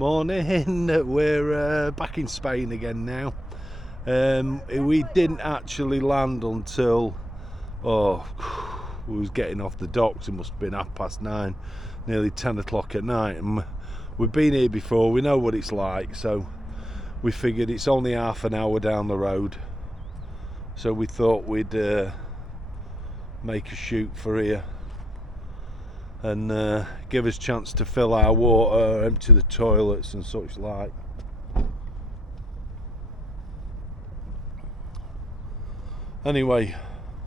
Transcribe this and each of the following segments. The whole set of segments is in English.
Morning. We're back in Spain again now. We didn't actually land until we was getting off the docks. It must have been 9:30, nearly 10 o'clock at night, and we've been here before, we know what it's like, so we figured it's only half an hour down the road, so we thought we'd make a shoot for here and give us a chance to fill our water, empty the toilets and such like. Anyway,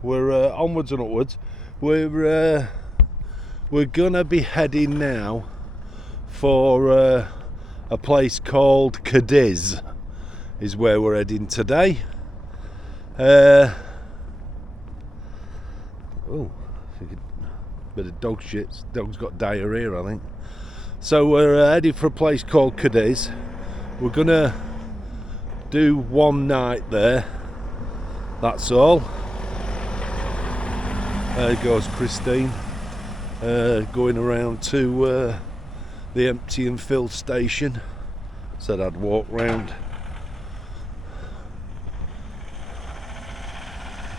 we're onwards and upwards. We're gonna be heading now for a place called Cadiz is where we're heading today. Bit of dog shit. Dog's got diarrhea, I think. So we're heading for a place called Cadiz. We're gonna do one night there. That's all. There goes Christine, going around to the empty and fill station. Said I'd walk round.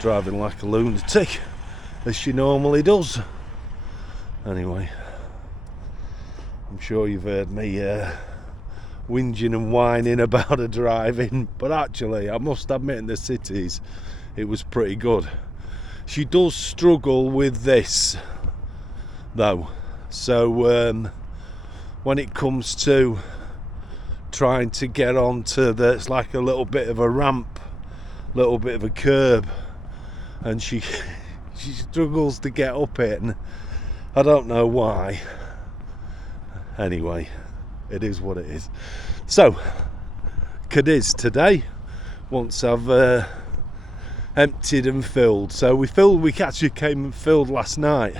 Driving like a lunatic, as she normally does. Anyway, I'm sure you've heard me whinging and whining about her driving, but actually I must admit in the cities it was pretty good. She does struggle with this though, so when it comes to trying to get onto it's like a little bit of a ramp, little bit of a curb, and she struggles to get up it, and I don't know why. Anyway, it is what it is. So, Cadiz today, once I've emptied and filled. So we actually came and filled last night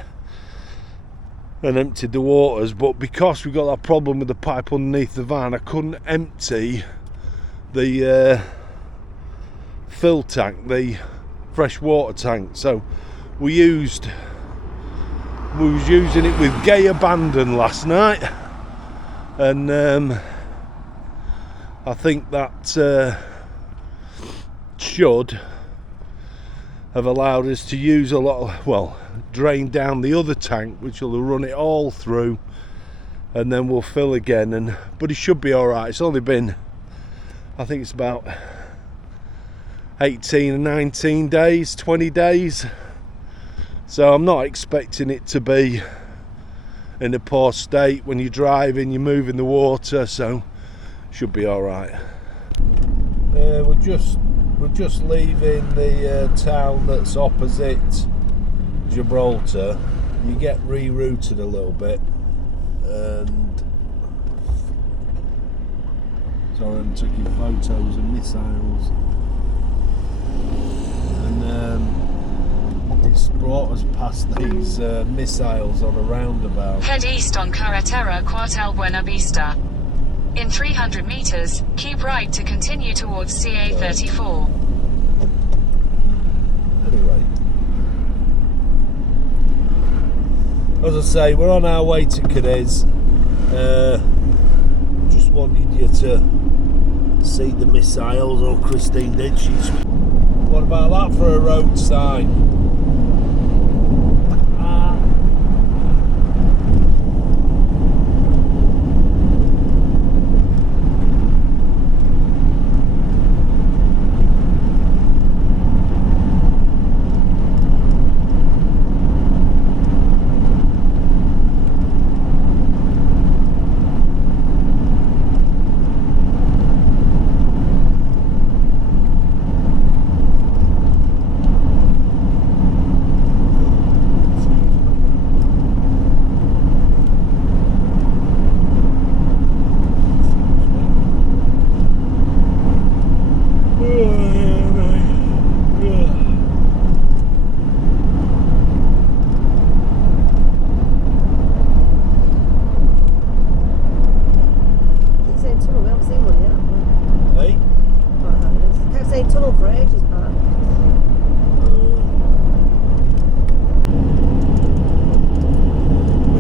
and emptied the waters, but because we got that problem with the pipe underneath the van, I couldn't empty the fill tank, the fresh water tank. So we was using it with gay abandon last night, and I think that should have allowed us to use a lot of, drain down the other tank, which will run it all through, and then we'll fill again. But it should be all right. It's only been, I think it's about 18 and 19 days, 20 days. So I'm not expecting it to be in a poor state. When you're driving, you're moving the water, so should be all right. We're just leaving the town that's opposite Gibraltar. You get rerouted a little bit, and sorry, I'm taking photos of missiles, and it's brought us past these missiles on a roundabout. Head east on Carretera Cuartel Buena Vista. In 300 meters, keep right to continue towards CA34. Anyway, as I say, we're on our way to Cadiz. Just wanted you to see the missiles, or Christine did. What about that for a road sign?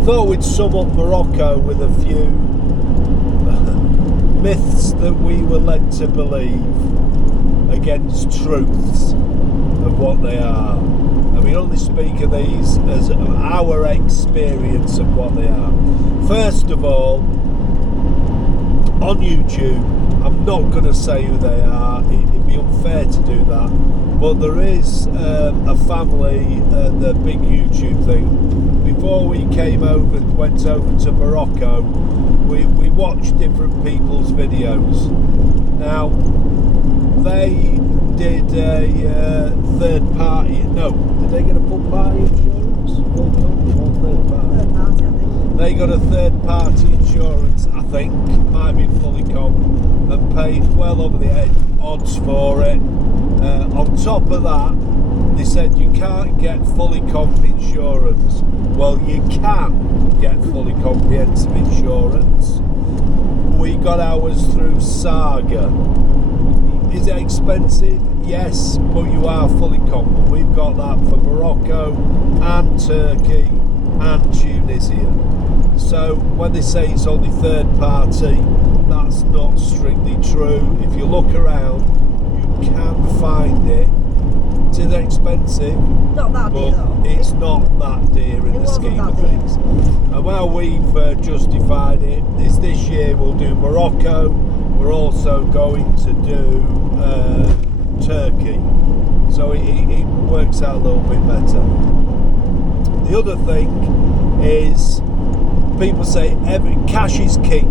Thought we'd sum up Morocco with a few myths that we were led to believe against truths of what they are. And we only speak of these as our experience of what they are. First of all, on YouTube, I'm not going to say who they are, it'd be unfair to do that, but there is a family, the big YouTube thing. Before we went over to Morocco, we watched different people's videos. Now, they did a third party, no, did they get a full party insurance? Or third party? Third party, I think. They got a third party insurance, I think, might have been fully comp, and paid well over the odds for it. On top of that, they said you can't get fully comp insurance. Well, you can get fully comprehensive insurance. We got ours through Saga. Is it expensive? Yes, but you are fully comp. We've got that for Morocco and Turkey and Tunisia. So when they say it's only third party, that's not strictly true. If you look around, you can find it. It is expensive, Not that dear but though. it's not that dear in the scheme of things. And how we've justified it is this year we'll do Morocco. We're also going to do Turkey. So it works out a little bit better. The other thing is, people say cash is king.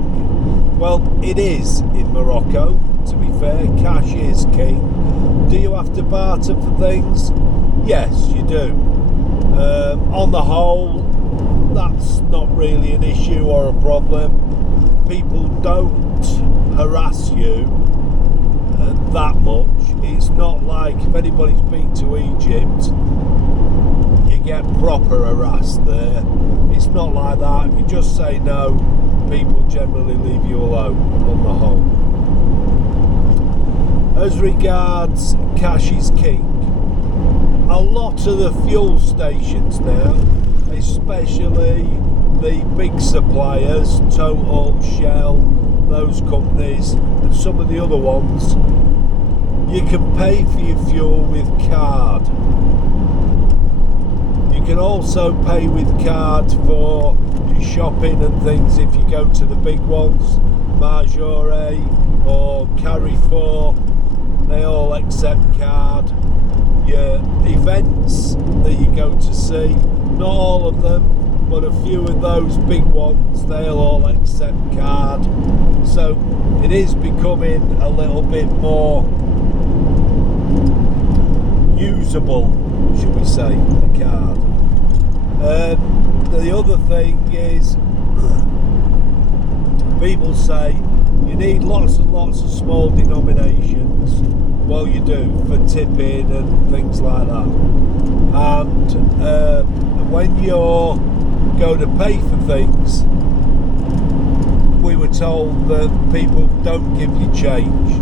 Well, it is in Morocco, to be fair. Cash is king. Do you have to barter for things? Yes, you do. On the whole, that's not really an issue or a problem. People don't harass you that much. It's not like if anybody's been to Egypt, you get proper harassed there. It's not like that. If you just say no, people generally leave you alone on the whole. As regards cash is king, a lot of the fuel stations now, especially the big suppliers, Total, Shell, those companies, and some of the other ones, you can pay for your fuel with card. You can also pay with card for your shopping and things if you go to the big ones, Marjore or Carrefour, they all accept card. Your events that you go to see, not all of them, but a few of those big ones, they'll all accept card. So it is becoming a little bit more usable, should we say, a card. The other thing is, people say you need lots and lots of small denominations. Well, you do, for tipping and things like that. And when you're going to pay for things, we were told that people don't give you change.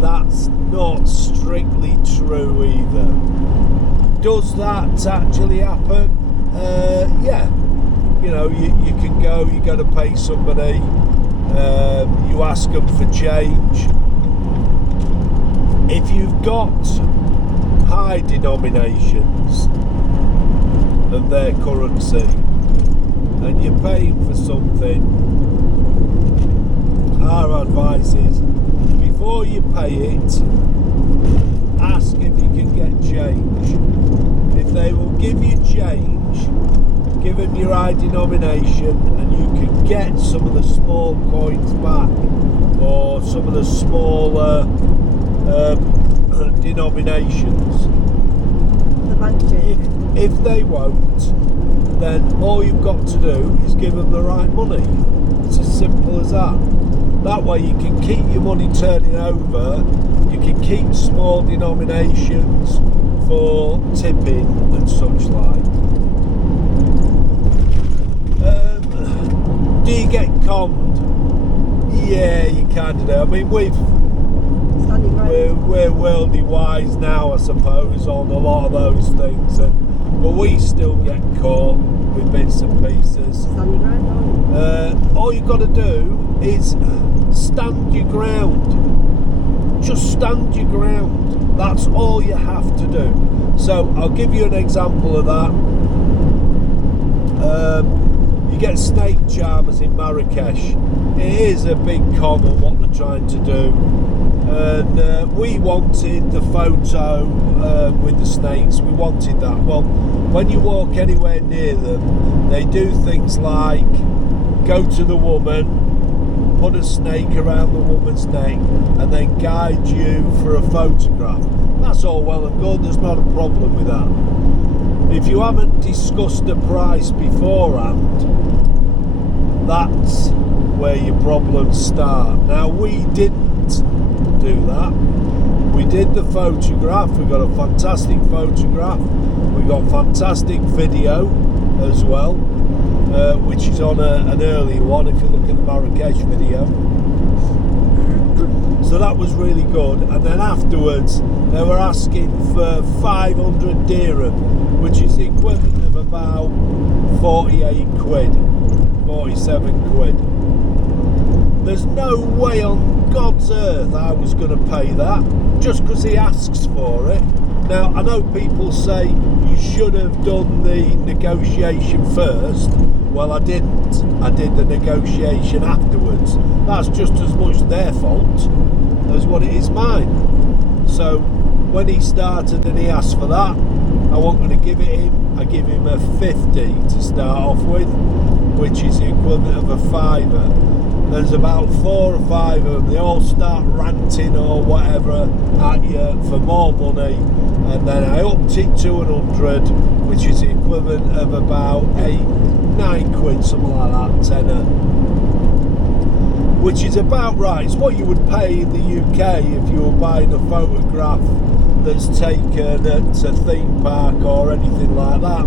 That's not strictly true either. Does that actually happen? Yeah. You know, you can go, you got to pay somebody, you ask them for change. If you've got high denominations of their currency and you're paying for something, our advice is, before you pay it, ask if you can get change. If they will give you change, give them your high denomination, and you can get some of the small coins back, or some of the smaller denominations. The bank change. If they won't, then all you've got to do is give them the right money. It's as simple as that. That way you can keep your money turning over, you can keep small denominations for tipping and such like. Do you get conned? Yeah, you kind of do. I mean, we're worldly wise now, I suppose, on a lot of those things, but we still get caught with bits and pieces. All you've got All you've got to do is stand your ground. Just stand your ground. That's all you have to do. So I'll give you an example of that. You get snake charmers in Marrakesh. It is a big con on what they're trying to do. And we wanted the photo with the snakes. We wanted that. Well, when you walk anywhere near them, they do things like go to the woman, put a snake around the woman's neck, and then guide you for a photograph. That's all well and good. There's not a problem with that. If you haven't discussed the price beforehand, that's where your problems start. Now, we didn't do that. We did the photograph. We got a fantastic photograph. We got fantastic video as well, which is on an earlier one if you look at the Marrakesh video. So that was really good. And then afterwards they were asking for 500 dirham, which is the equivalent of about 48 quid, 47 quid. There's no way on God's earth I was going to pay that just because he asks for it. Now, I know people say you should have done the negotiation first. Well, I didn't. I did the negotiation afterwards. That's just as much their fault as what it is mine. So when he started and he asked for that, I wasn't going to give it him. I give him a 50 to start off with, which is the equivalent of a fiver. There's about 4 or 5 of them. They all start ranting or whatever at you for more money, and then I upped it to 100, which is the equivalent of about 8-9 quid, something like that, tenner, which is about right. It's what you would pay in the UK if you were buying a photograph that's taken at a theme park or anything like that.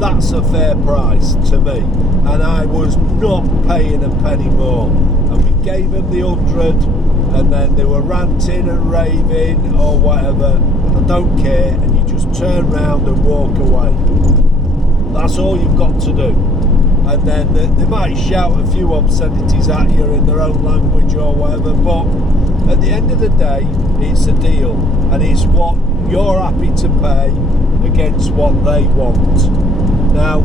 That's a fair price to me, and I was not paying a penny more. And we gave them the 100, and then they were ranting and raving or whatever. I don't care, and you just turn round and walk away. That's all you've got to do. And then they might shout a few obscenities at you in their own language or whatever, but at the end of the day, it's a deal, and it's what you're happy to pay against what they want. Now,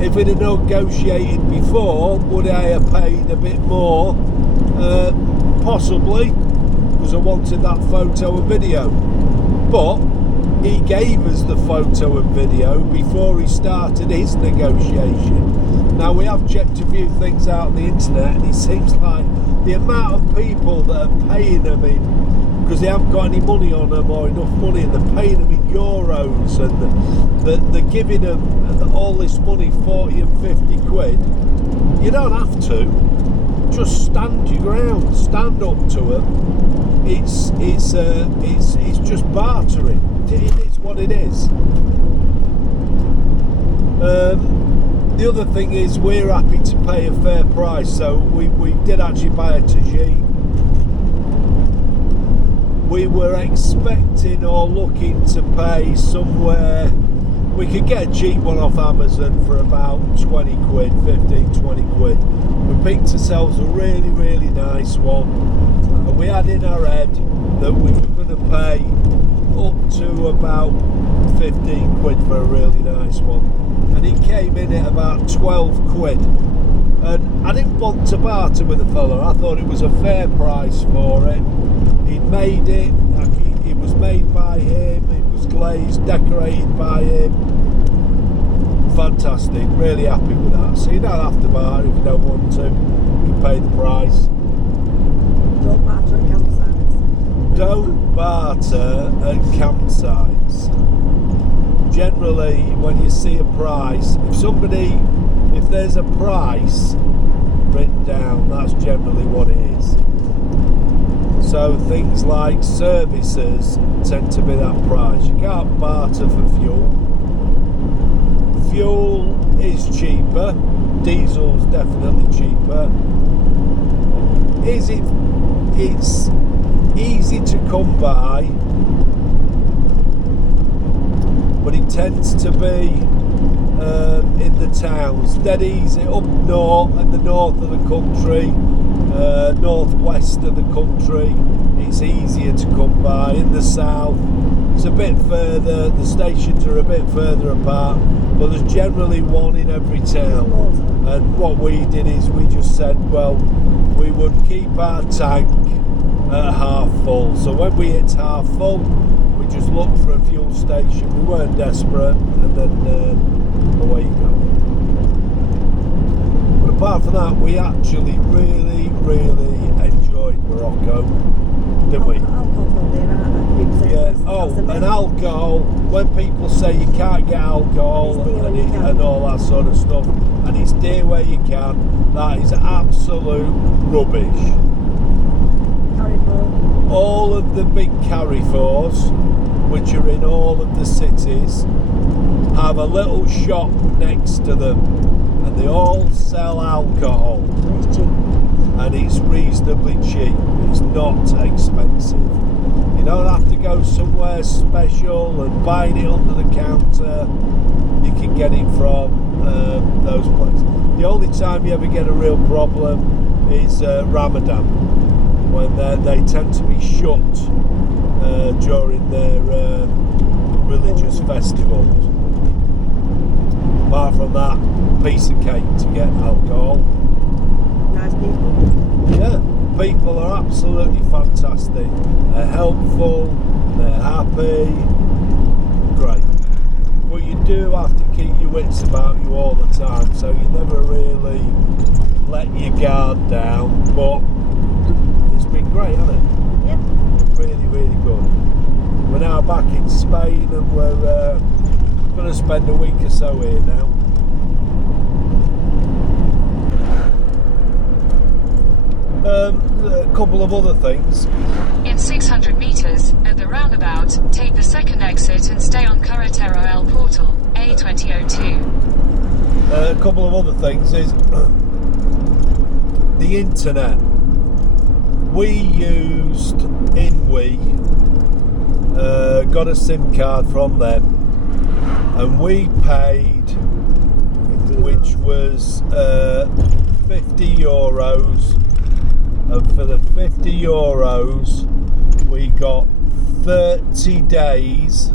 if we'd have negotiated before, would I have paid a bit more? Possibly, because I wanted that photo and video. But he gave us the photo and video before he started his negotiation. Now, we have checked a few things out on the internet, and it seems like the amount of people that are paying him in, because they haven't got any money on them or enough money, and they're paying them in euros, and they're giving them all this money, 40 and 50 quid. You don't have to. Just stand your ground, stand up to them. It's just bartering. It's what it is. The other thing is we're happy to pay a fair price, so we did actually buy a tagine. We were expecting or looking to pay somewhere. We could get a cheap one off Amazon for about 20 quid, 15, 20 quid. We picked ourselves a really, really nice one, and we had in our head that we were going to pay up to about 15 quid for a really nice one, and it came in at about 12 quid. And I didn't want to barter with the fella. I thought it was a fair price for it. He'd made it, it was made by him, it was glazed, decorated by him. Fantastic, really happy with that. So you don't have to barter if you don't want to. You can pay the price. Don't barter at campsites. Don't barter at campsites. Generally, when you see a price, if there's a price written down, that's generally what it is. So things like services tend to be that price. You can't barter for fuel. Fuel is cheaper. Diesel's definitely cheaper. It's easy to come by, but it tends to be in the towns, dead easy up north, in the north of the country. northwest of the country, it's easier to come by. In the south, it's a bit further, the stations are a bit further apart, but there's generally one in every town. And what we did is we just said, well, we would keep our tank at half full. So when we hit half full, we just looked for a fuel station. We weren't desperate, and then away you go. But apart from that, we actually really enjoyed Morocco, didn't we? Alcohol's not there, aren't they? Yeah. Oh, and alcohol. When people say you can't get alcohol and all that sort of stuff, and it's dear where you can, that is absolute rubbish. Carrefour. All of the big Carrefours, which are in all of the cities, have a little shop next to them, and they all sell alcohol. It's cheap. And it's reasonably cheap. It's not expensive. You don't have to go somewhere special and buying it under the counter. You can get it from those places. The only time you ever get a real problem is Ramadan, when they tend to be shut during their religious festivals. Apart from that, piece of cake to get alcohol. Nice people. Yeah, people are absolutely fantastic. They're helpful, they're happy, great. But you do have to keep your wits about you all the time, so you never really let your guard down. But it's been great, hasn't it? Yeah. Really good. We're now back in Spain, and we're going to spend a week or so here now. A couple of other things. In 600 meters, at the roundabout, take the second exit and stay on Carretera El Portal, A2002. A couple of other things is the internet. We used INWE, got a SIM card from them, and we paid, which was 50 euros. And for the 50 euros, we got 30 days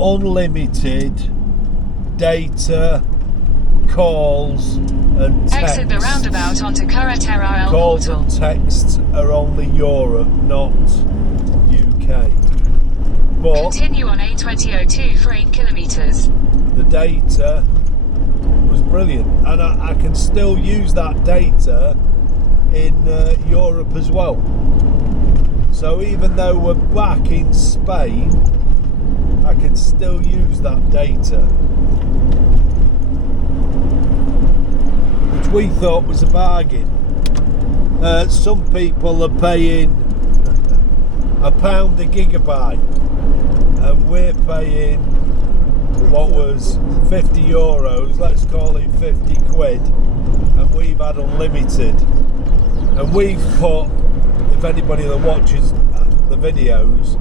unlimited data, calls and texts. Exit the roundabout onto Carretera El Calls Portal. and texts are only Europe, not UK. But Continue on A2002 for 8 kilometers. the data was brilliant, and I can still use that data in Europe as well. So even though we're back in Spain, I can still use that data, which we thought was a bargain. Some people are paying £1 a gigabyte, and we're paying what was 50 euros, let's call it 50 quid, and we've had unlimited. And we've put, if anybody that watches the videos,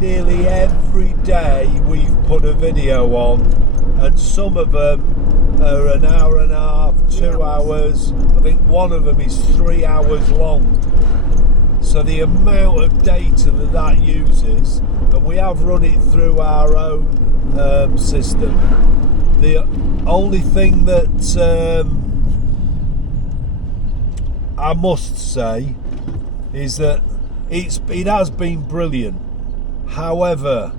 nearly every day we've put a video on, and some of them are an hour and a half, 2 hours. I think one of them is 3 hours long. So the amount of data that uses, and we have run it through our own system. The only thing that I must say is that it has been brilliant. However,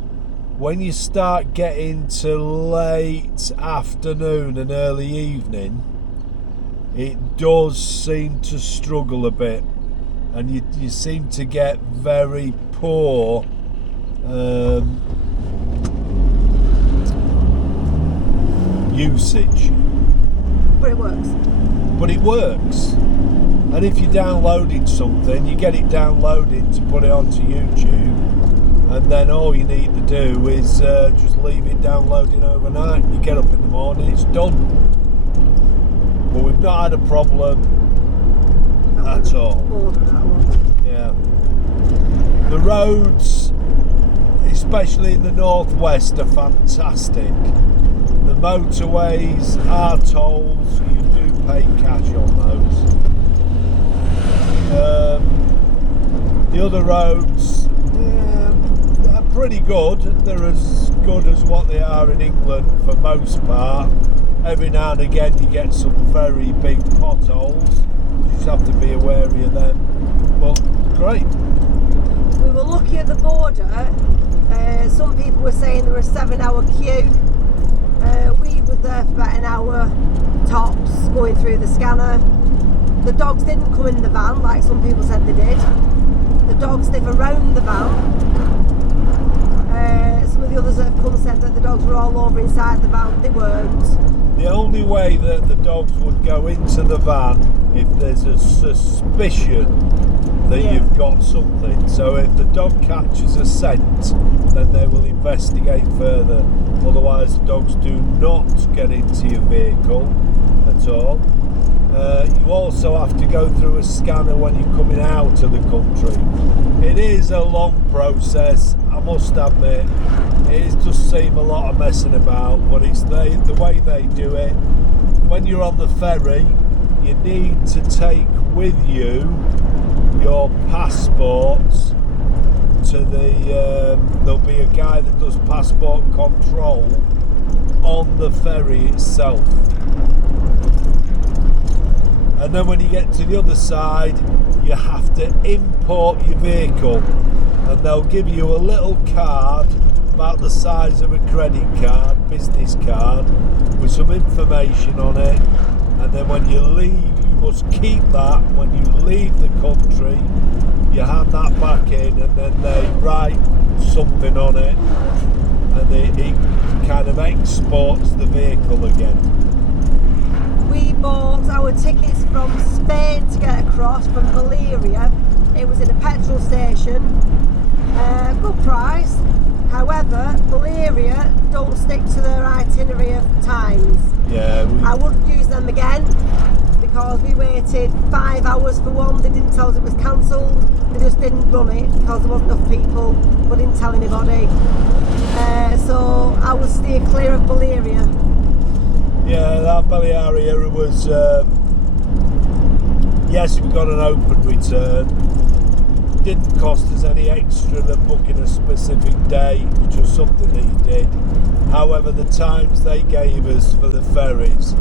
when you start getting to late afternoon and early evening, it does seem to struggle a bit, and you seem to get very poor usage. But it works. But it works. And if you're downloading something, you get it downloaded to put it onto YouTube, and then all you need to do is just leave it downloading overnight. You get up in the morning, it's done. But we've not had a problem at all. Yeah. The roads, especially in the northwest, are fantastic. The motorways, our tolls, you do pay cash on those. The other roads are pretty good. They're as good as what they are in England for most part. Every now and again you get some very big potholes. You just have to be wary of them. But great. We were looking at the border. Some people were saying there was a 7-hour queue. We were there for about an hour tops, going through the scanner. The dogs didn't come in the van like some people said they did. The dogs live around the van. Some of the others that have come said that the dogs were all over inside the van. They weren't. The only way that the dogs would go into the van if there's a suspicion that you've got something. So if the dog catches a scent, then they will investigate further. Otherwise the dogs do not get into your vehicle at all. You also have to go through a scanner when you're coming out of the country. It is a long process, I must admit. It does seem a lot of messing about, but it's the way they do it. When you're on the ferry, you need to take with you your passports to there'll be a guy that does passport control on the ferry itself. And then when you get to the other side, you have to import your vehicle, and they'll give you a little card about the size of a credit card, business card, with some information on it. And then when you leave, you must keep that. When you leave the country, you hand that back in, and then they write something on it, and it kind of exports the vehicle again. We bought our tickets from Spain to get across from Valeria. It was in a petrol station. Good price. However, Valeria don't stick to their itinerary of times. Yeah. I wouldn't use them again because we waited 5 hours for one. They didn't tell us it was cancelled. They just didn't run it because there wasn't enough people, but didn't tell anybody. So I would steer clear of Valeria. Yeah, that Balearia was, yes, we got an open return. Didn't cost us any extra than booking a specific day, which was something that he did. However, the times they gave us for the ferries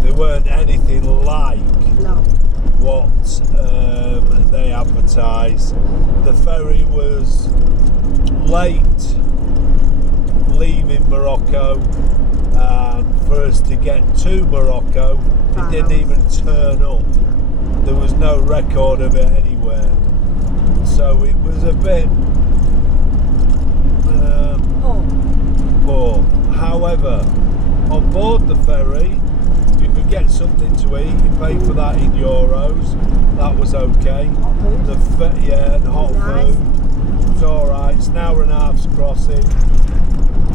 they weren't anything like what they advertised. The ferry was late leaving Morocco. And for us to get to Morocco, it didn't even turn up. There was no record of it anywhere. So it was a bit poor. However, on board the ferry, you could get something to eat. You paid for that in euros. That was okay. Hot food. The hot food. It's alright. It's an hour and a half's crossing.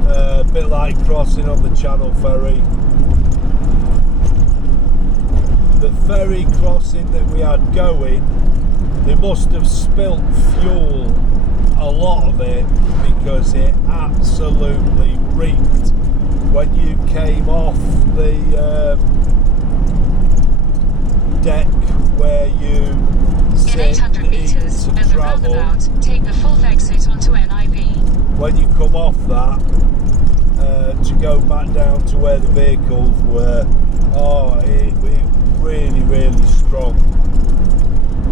A bit like crossing on the Channel ferry. The ferry crossing that we had going, they must have spilt fuel, a lot of it, because it absolutely reeked when you came off the deck where you In 800 meters, at the roundabout, take the fourth exit onto NIB. When you come off that, to go back down to where the vehicles were, it really, really strong.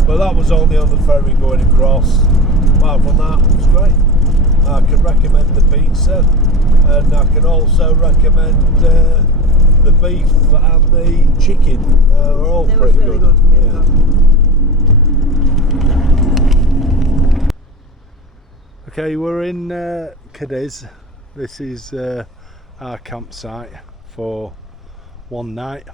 But that was only on the ferry going across. Apart from that, it was great. I can recommend the pizza, and I can also recommend the beef and the chicken. They're all pretty really good. Okay, we're in Cadiz. This is our campsite for one night.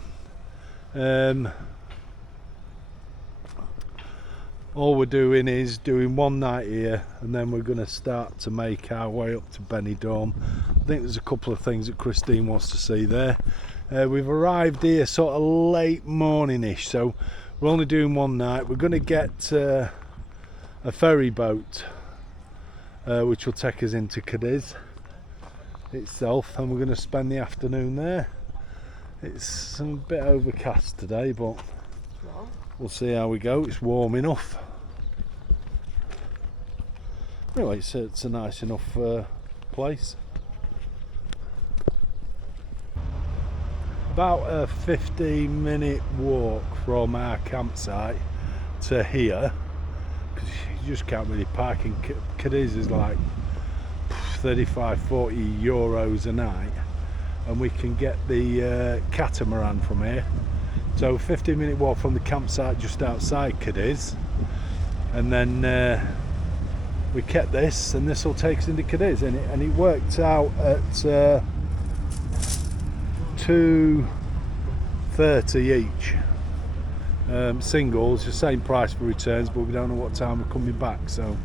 All we're doing is doing one night here, and then we're going to start to make our way up to Benidorm. I think there's a couple of things that Christine wants to see there. We've arrived here sort of late morning-ish, so we're only doing one night. We're going to get a ferry boat which will take us into Cadiz itself, and we're going to spend the afternoon there. It's a bit overcast today, but we'll see how we go. It's warm enough. Anyway, it's a nice enough place. About a 15-minute walk from our campsite to here, because you just can't really park in Cadiz. Is like 35-40 euros a night, and we can get the catamaran from here. So 15-minute walk from the campsite just outside Cadiz, and then we kept this, and this will take us into Cadiz, and it worked out at $2.30 each. Singles, the same price for returns, but we don't know what time we're coming back. So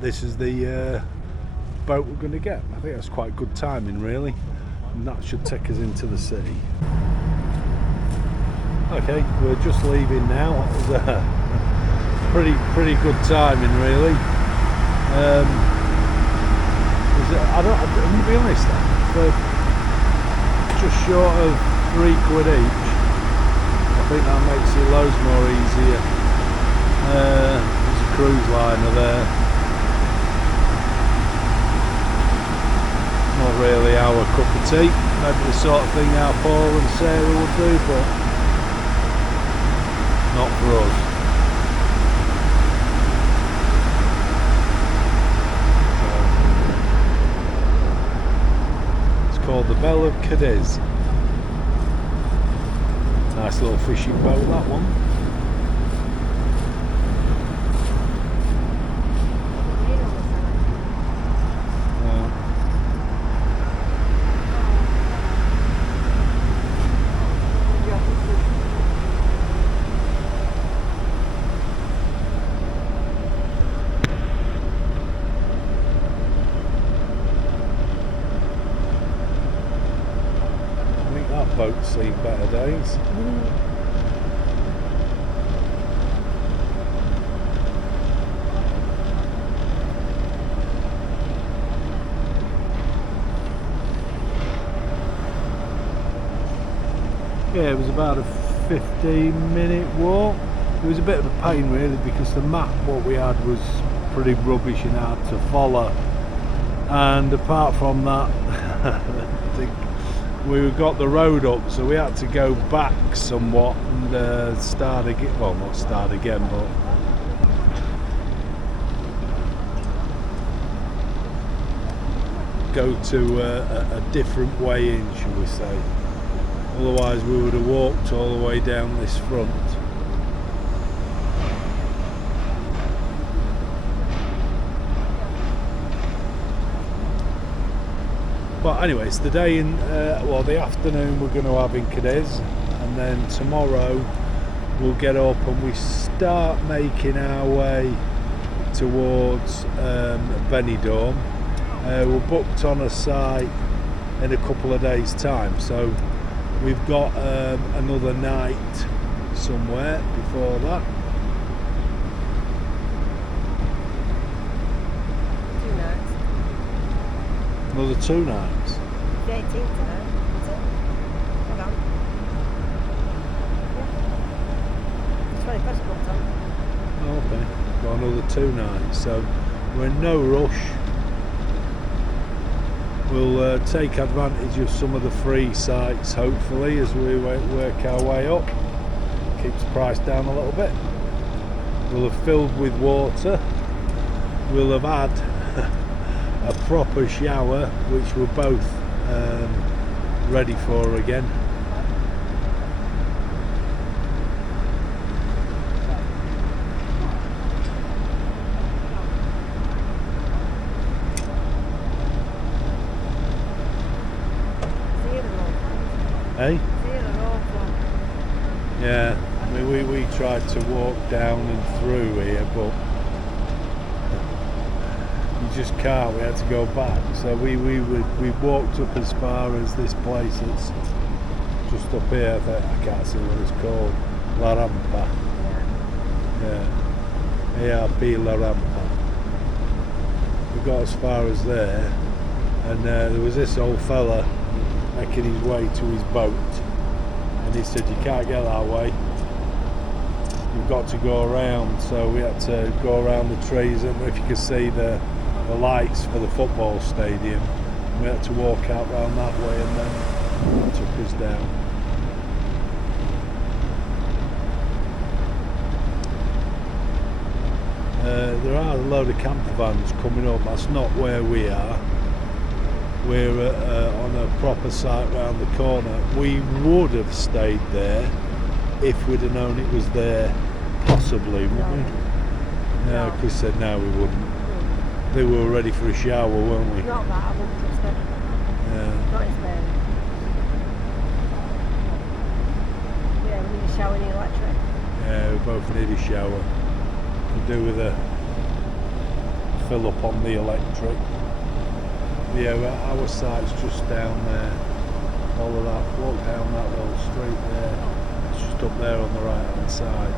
this is the boat we're going to get. I think that's quite good timing, really, and that should take us into the city. Okay, we're just leaving now. It was pretty good timing, really. I'm going to be honest, for just short of £3 each, I think that makes it loads more easier. There's a cruise liner there. Not really our cup of tea. Maybe the sort of thing our Paul and Sarah would do, but not for us. It's called the Belle of Cadiz. Nice little fishing boat, that one. Boat's seen better days. Yeah, it was about a 15-minute walk. It was a bit of a pain, really, because the map what we had was pretty rubbish and hard to follow, and apart from that I think we got the road up, so we had to go back somewhat and start again. Well, not start again, but go to a different way in, shall we say. Otherwise we would have walked all the way down this front. But anyway, it's the day in, the afternoon we're going to have in Cadiz, and then tomorrow we'll get up and we start making our way towards Benidorm. We're booked on a site in a couple of days' time, so we've got another night somewhere before that. 2 nights. Another 2 nights. The 18th tonight, is it? Hold on. Yeah. 21st booked on. Oh, okay. Got another 2 nights, so we're in no rush. We'll take advantage of some of the free sites, hopefully, as we work our way up. Keeps the price down a little bit. We'll have filled with water. We'll have had a proper shower, which we're both ready for again. Hey? Yeah, I mean we tried to walk down and through here, but you just can't. We had to go back. So we walked up as far as this place that's just up here. I can't see what it's called. La Rampa. Yeah. ARP La Rampa. We got as far as there, and there was this old fella making his way to his boat, and he said you can't get that way, you've got to go around, so we had to go around the trees. I don't know if you could see the lights for the football stadium. We had to walk out round that way, and then it took us down. There are a load of camper vans coming up. That's not where we are. We're on a proper site round the corner. We would have stayed there if we'd have known it was there, possibly, wouldn't we? No, Chris said no, we wouldn't. I think we were ready for a shower, weren't we? Not that, I wouldn't trust it. Yeah. Not in Spain. Yeah, we need a shower in the electric. Yeah, we both need a shower. Could do with a fill up on the electric. Yeah, well, our site's just down there. All of that, walk down that little street there. It's just up there on the right hand side.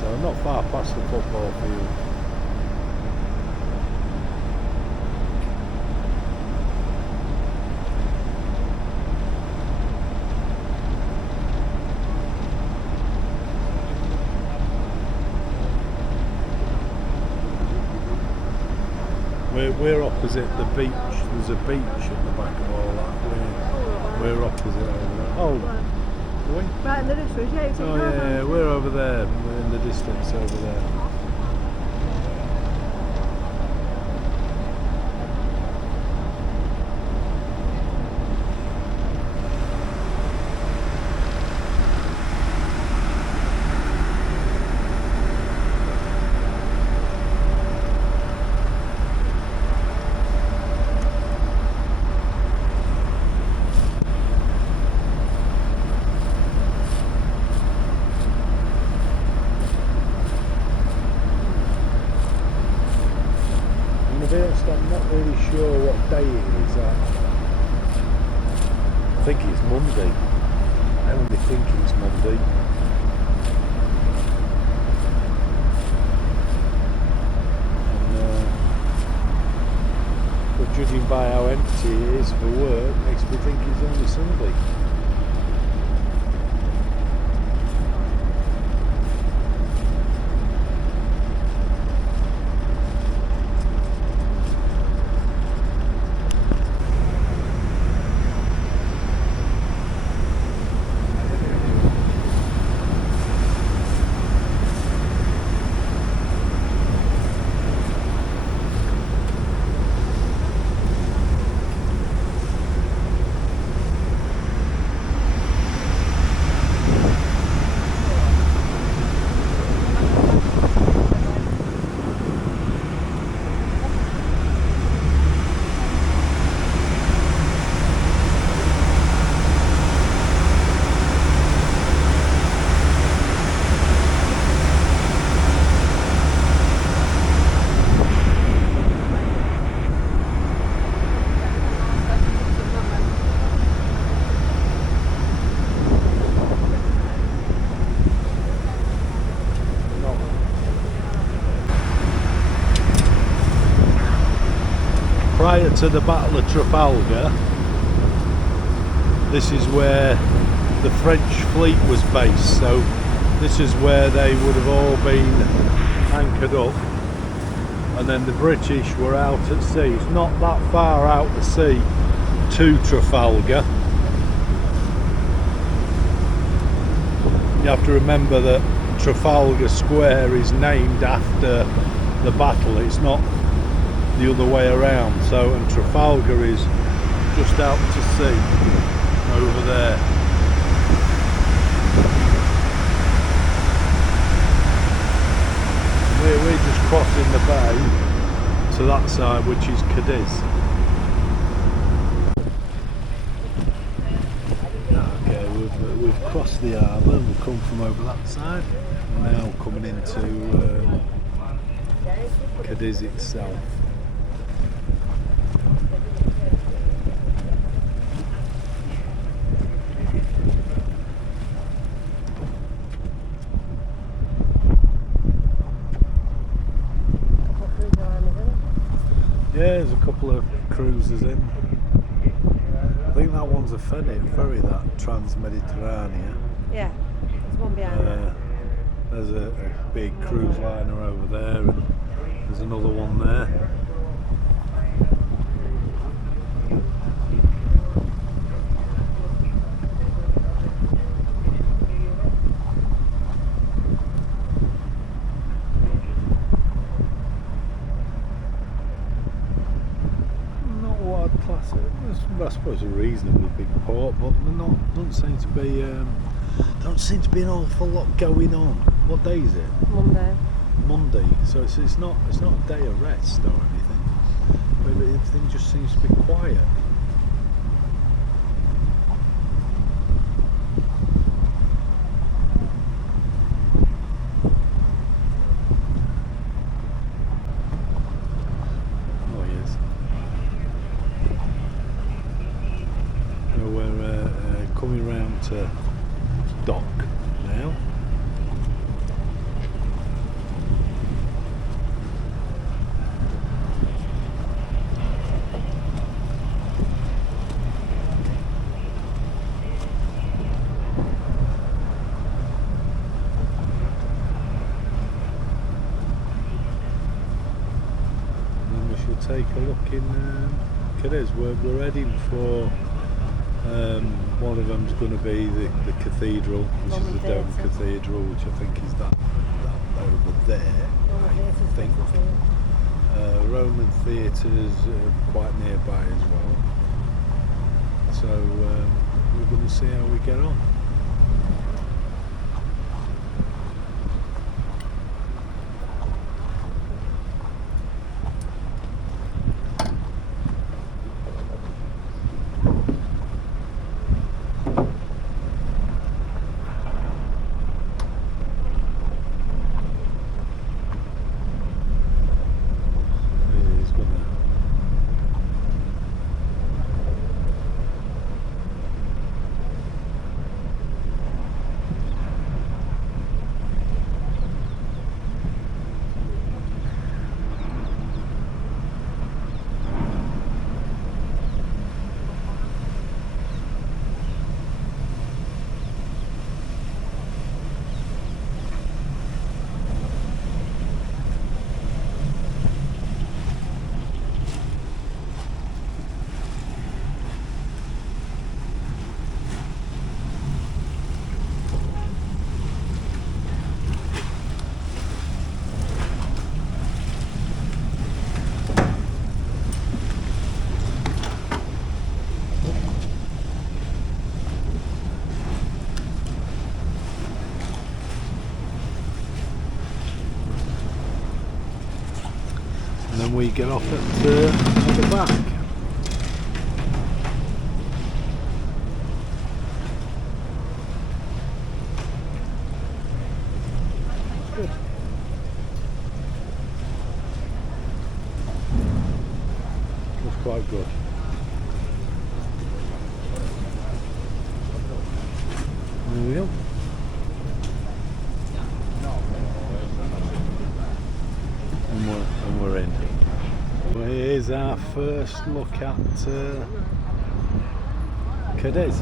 So not far past the football field. We're opposite the beach. There's a beach at the back of all that. We're opposite over there. Oh, are we? Right in the distance, yeah. It's Oh yeah, we're over there. We're in the distance over there. I'm not really sure what day it is. I think it's Monday. I only think it's Monday. And, but judging by how empty it is for work, makes me think it's only Sunday. Prior to the Battle of Trafalgar, this is where the French fleet was based, so this is where they would have all been anchored up, and then the British were out at sea. It's not that far out at sea to Trafalgar. You have to remember that Trafalgar Square is named after the battle, it's not the other way around. So, and Trafalgar is just out to sea over there. We're just crossing the bay to that side, which is Cadiz. Okay, we've crossed the harbour, we've come from over that side. We're now coming into Cadiz itself. Yeah, there's a couple of cruisers in. I think that one's a ferry, that Trans-Mediterranean. Yeah, there's one behind that. There's a big cruise liner over there, and there's another one there. Not what I'd class it. I suppose a reasonably big port, but don't seem to be an awful lot going on. What day is it? Monday. So it's not a day of rest or anything. But everything just seems to be quiet. Oh yes. So we're coming round to dock now. Take a look in Cadiz. We're heading for one of them's going to be the cathedral, which is the Dome Cathedral, which I think is that over there. I think Roman theatres are quite nearby as well. So we're going to see how we get on. And then we get off at the back. Good. Looks quite good. There we go. And we're in. Well, here's our first look at Cadiz.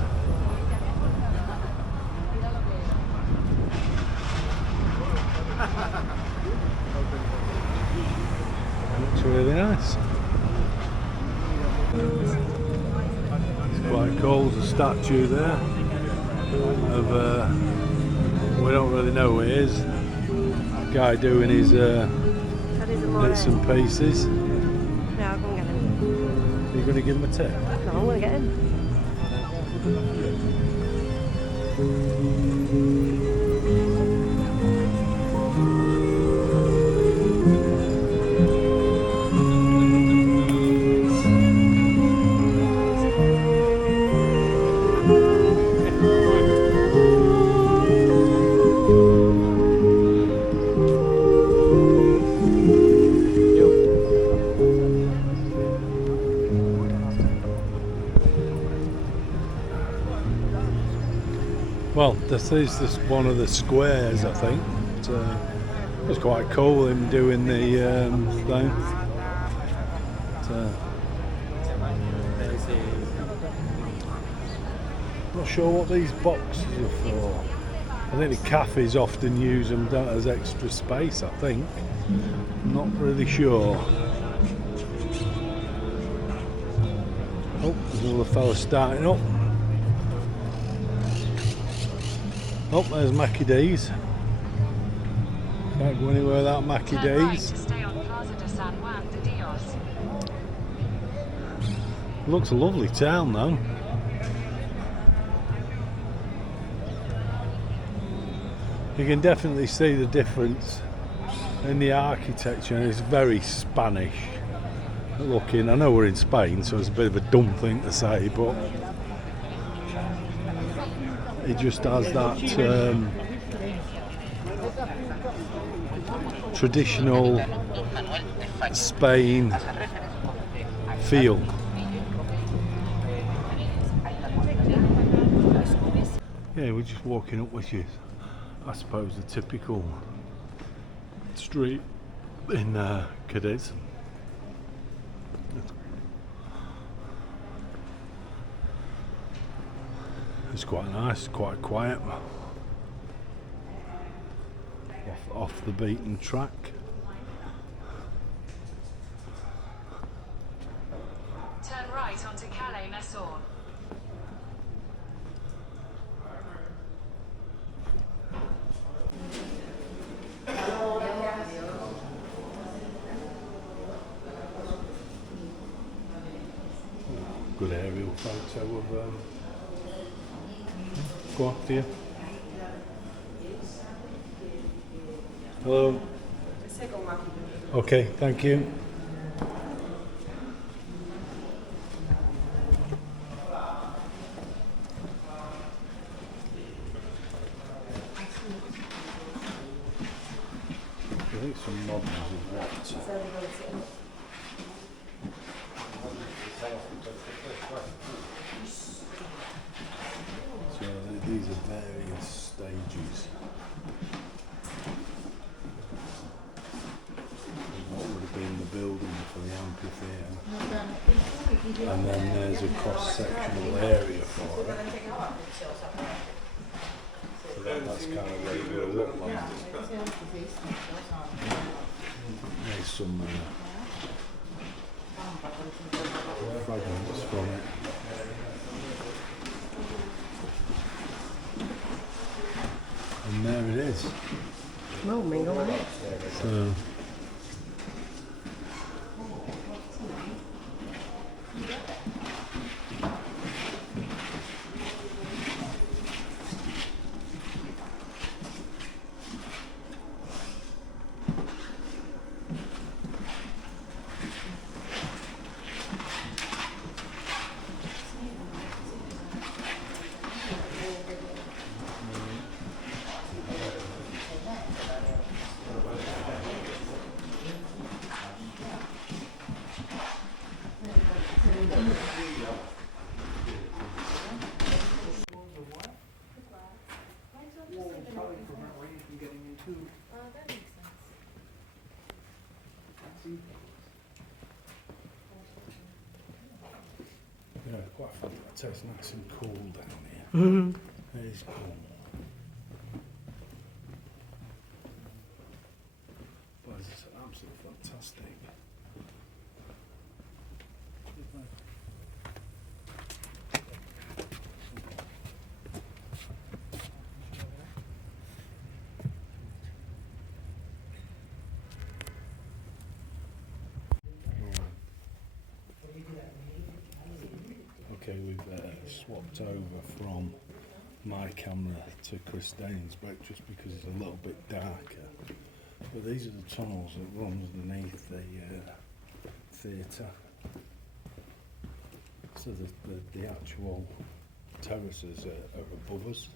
Looks really nice. It's quite cool. There's a statue there of we don't really know who he is. Guy doing his bits and pieces. No, I'll go and get him. Are you going to give him a tip? No, I'm going to get him. Well, this is just one of the squares, I think. It's quite cool him doing the thing. Not sure what these boxes are for. I think the cafes often use them as extra space, I think. I'm not really sure. Oh, there's another fella starting up. Oh, there's Cadiz. Can't go anywhere without Turn right Cadiz. to stay on Plaza de San Juan de Dios. Looks a lovely town though. You can definitely see the difference in the architecture, and it's very Spanish looking. I know we're in Spain, so it's a bit of a dumb thing to say, but it just has that traditional Spain feel. Yeah, we're just walking up, which is, I suppose, the typical street in Cadiz. It's quite nice, quite quiet, off the beaten track. Turn right onto Calle Mesor. Good aerial photo of go after you. Hello. Okay, thank you. I think some models of what? So these are various stages of what would have been the building for the amphitheatre, and then there's a cross-sectional area for it. So that's kind of what it will look like. There's some fragments from it. And there it is. Oh my God. So yeah, quite fun. So it's nice and cool down here. It is cool. But it's absolutely fantastic. Okay, we've swapped over from my camera to Christine's, but just because it's a little bit darker. But these are the tunnels that run underneath the theatre. So the actual terraces are above us.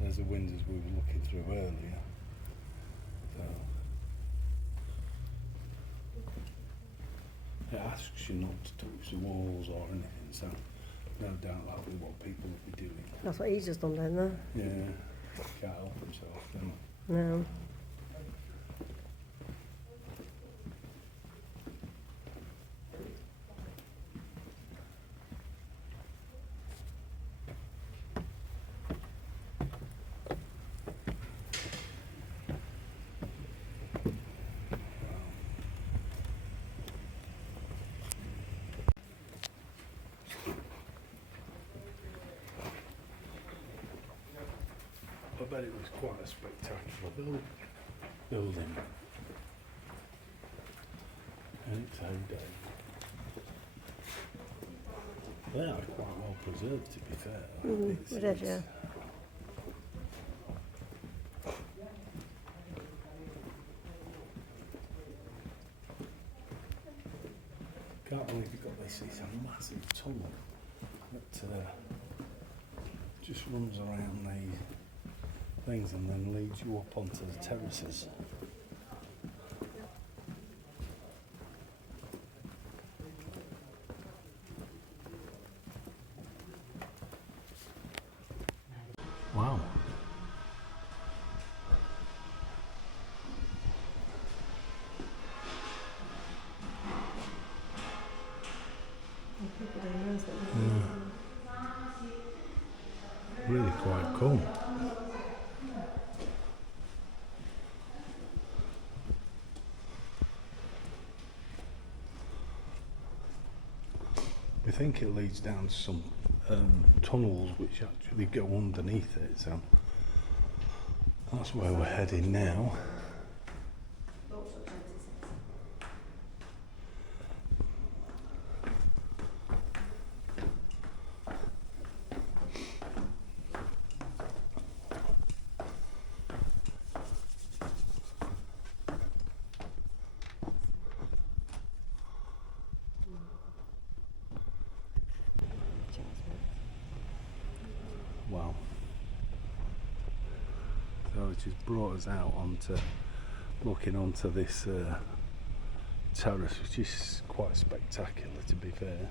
There's the windows we were looking through earlier. So it asks you not to touch the walls or anything, so no doubt that'll be what people will be doing. That's what he's just done, down there. Yeah, can't help himself, can he? No. I bet it was quite a spectacular building in its heyday. They are quite well preserved, to be fair. It is, yeah. Can't believe you've got this. It's a massive tunnel that just runs around these things and then leads you up onto the terraces. Wow. Really quite cool. We think it leads down to some tunnels which actually go underneath it, so that's where we're heading now. Wow. So it just brought us out onto looking onto this terrace, which is quite spectacular, to be fair.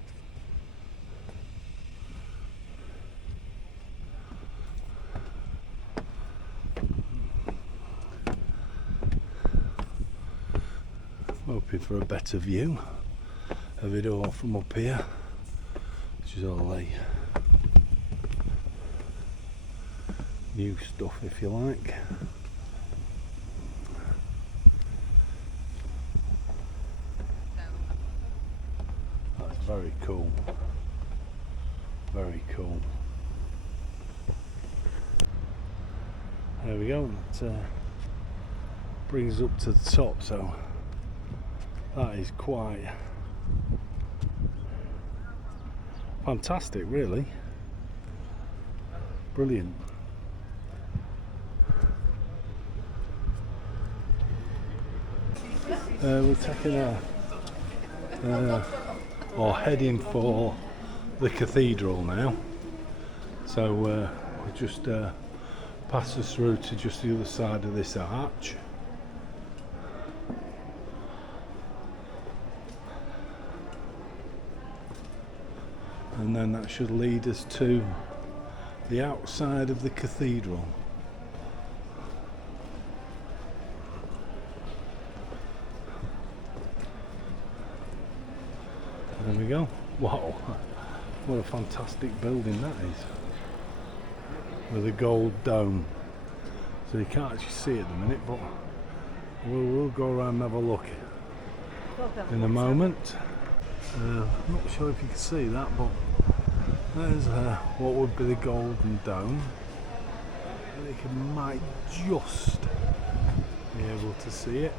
Hoping for a better view of it all from up here, which is all the new stuff, if you like. That's very cool. Very cool. There we go. That brings us up to the top. So that is quite fantastic, really. Brilliant. We're taking or heading for the cathedral now. So we'll just pass us through to just the other side of this arch. And then that should lead us to the outside of the cathedral. There we go. Wow, what a fantastic building that is, with a gold dome. So you can't actually see it at the minute, but we'll go around and have a look in a moment. I'm not sure if you can see that, but there's what would be the golden dome. I think you might just be able to see it.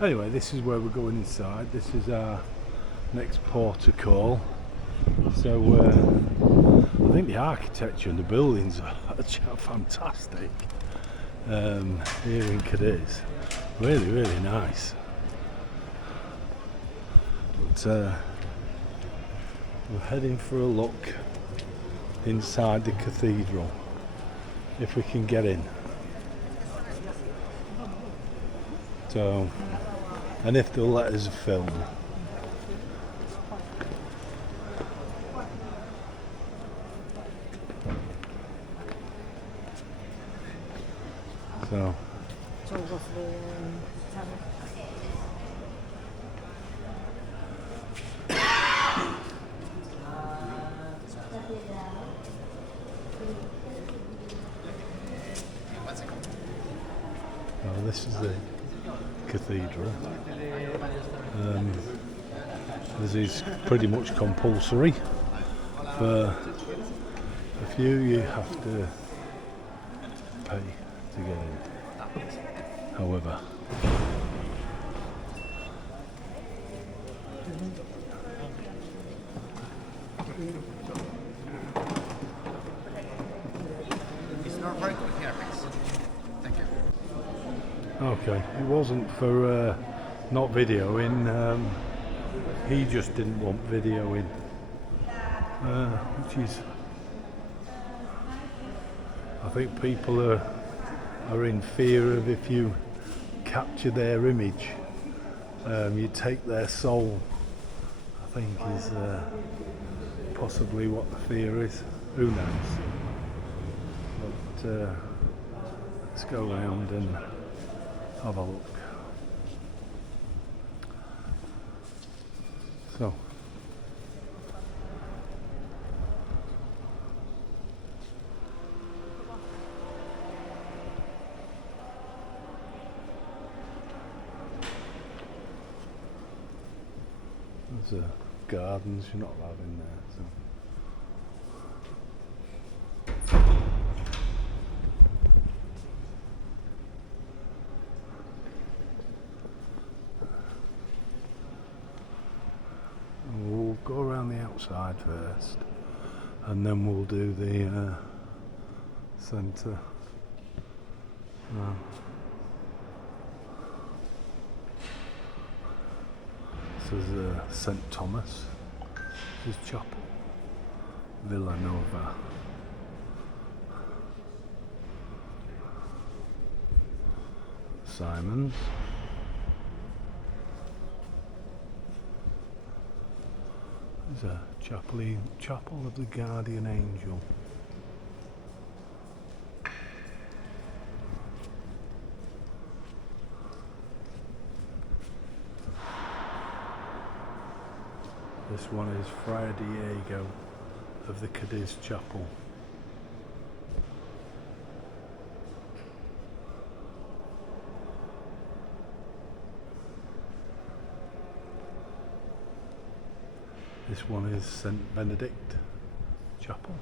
Anyway, this is where we're going inside. This is our next port of call. So I think the architecture and the buildings are fantastic here in Cadiz. Really, really nice. But we're heading for a look inside the cathedral, if we can get in. So, and if they'll let us film. So this is the cathedral. This is pretty much compulsory. For a few, you have to pay to get in. However, It's not right to here, please. Thank you. okay, it wasn't for not videoing. He just didn't want videoing, which is, I think people are in fear of, if you capture their image, you take their soul. I think is possibly what the fear is. Who knows? But let's go around and have a look. So. There's gardens, you're not allowed in there. So. We'll go around the outside first, and then we'll do the centre. This is St Thomas. This is Chapel, Villanova. Simons. There's a chapel of the Guardian Angel. This one is Friar Diego of the Cadiz Chapel. This one is St Benedict Chapel.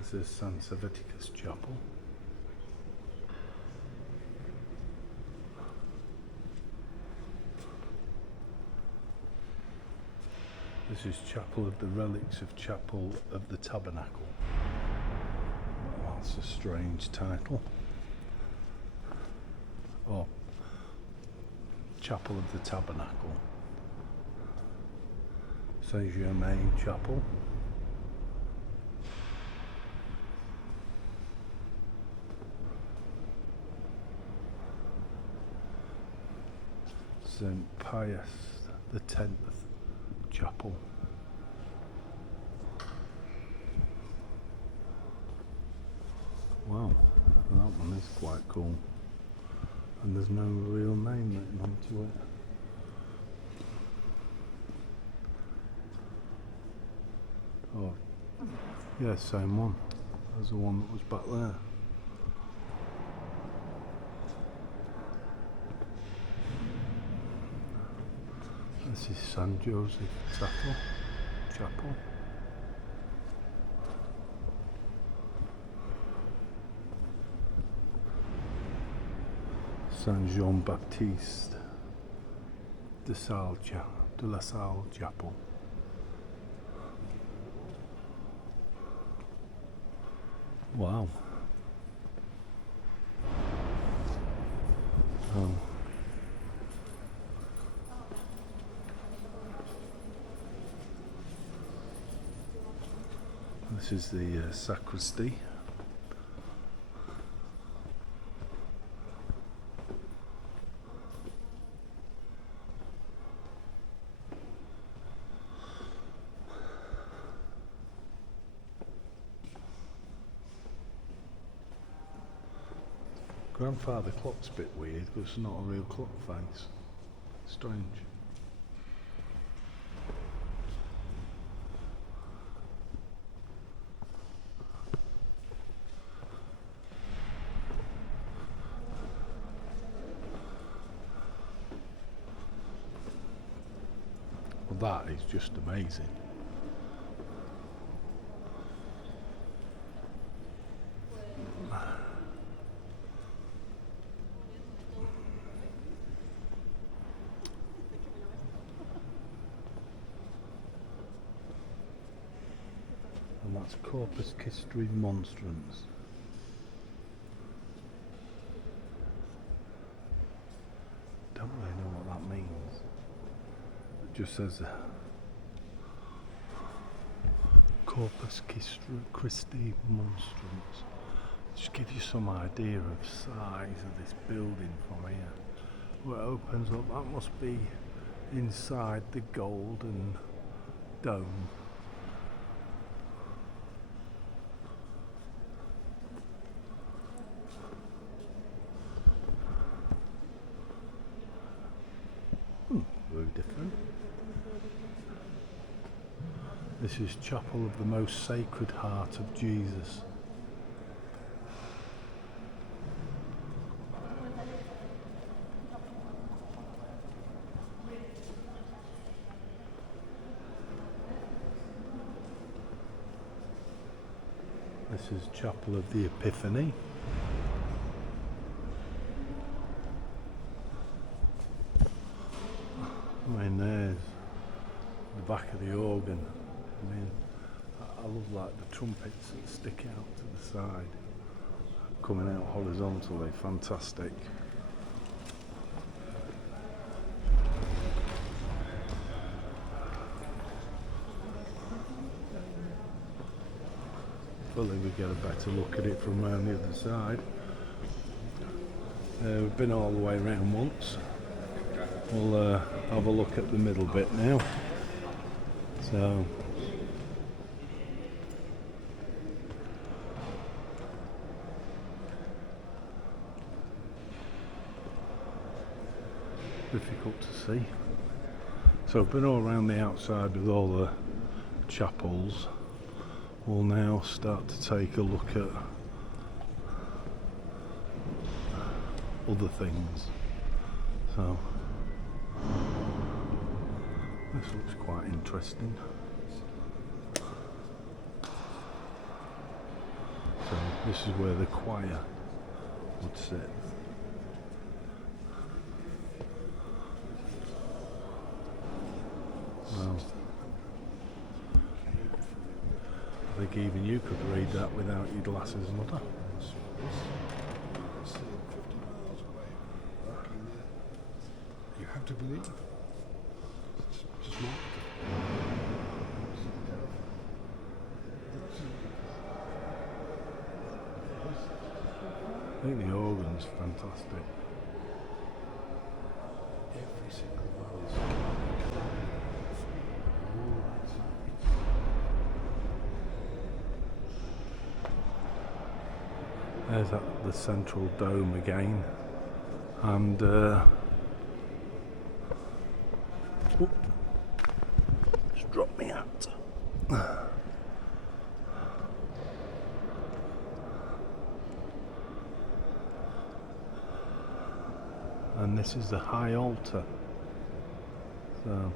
This is San Serveticus Chapel. This is Chapel of the Relics of Chapel of the Tabernacle. Well, that's a strange title. Oh, Chapel of the Tabernacle. Saint Germain Chapel. St Pius the 10th Chapel. Wow, that one is quite cool. And there's no real name written onto it. Oh, yeah, same one. There's the one that was back there. This is San Joseph Chapel. Saint Jean Baptiste de la Salle Chapel. Wow. Oh. This is the sacristy. Grandfather clock's a bit weird because it's not a real clock face. Strange. that is just amazing. And that's Corpus Christi Monstrance. Don't really know what that means. It just says Corpus Christi Monstrance. Just give you some idea of size of this building from here. Where it opens up, that must be inside the golden dome. Very different. This is Chapel of the Most Sacred Heart of Jesus. This is Chapel of the Epiphany. I mean, there's the back of the organ. I mean, I love like the trumpets that stick out to the side, coming out horizontally. Fantastic. Hopefully we get a better look at it from around the other side. We've been all the way around once. We'll have a look at the middle bit now. So difficult to see. So I've been all around the outside with all the chapels. We'll now start to take a look at other things. So this looks quite interesting. So this is where the choir would sit. Well, I think even you could read that without your glasses, Mother. You have to believe. Just not. I think the organ's fantastic. Every single one is. There's the central dome again, and just drop me out. And this is the high altar. So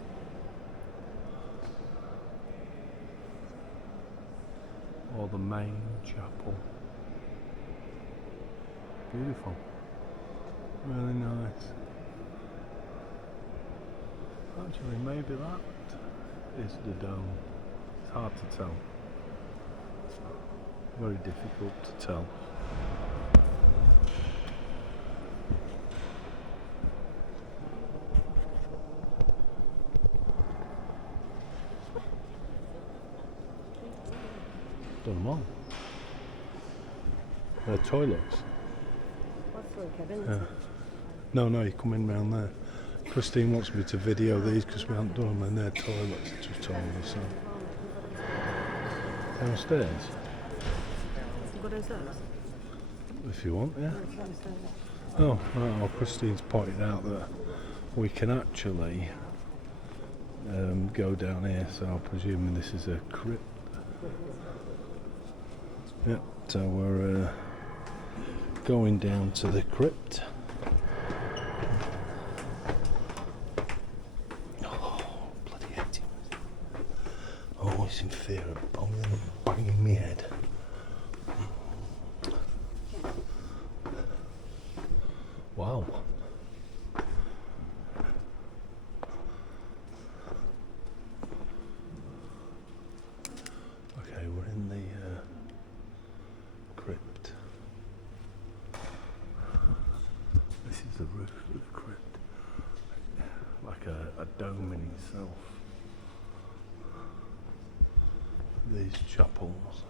or the main chapel. Beautiful. Really nice. Actually, maybe that is the dome. It's hard to tell. Very difficult to tell. Done them all. They're toilets. No, you come in round there. Christine wants me to video these because we haven't done them, and they're toilets, just told me so. Downstairs? If you want, yeah. Oh, right, well, Christine's pointed out that we can actually go down here, so I'm presuming this is a crypt. Yeah, so we're going down to the crypt. Oh, bloody hate it always in fear of banging my head. Wow. Okay, we're in the crypt. This is the roof of the crypt, like a dome in itself. These chapels.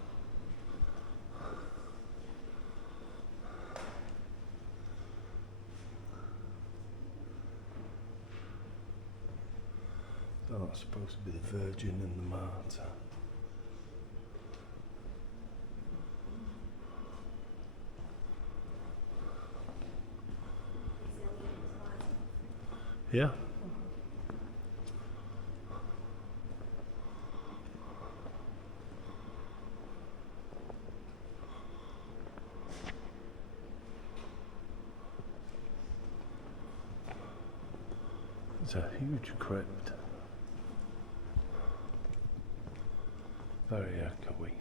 Oh, that's supposed to be the Virgin and the Martyr. Yeah. It's a huge crypt. Very echoey.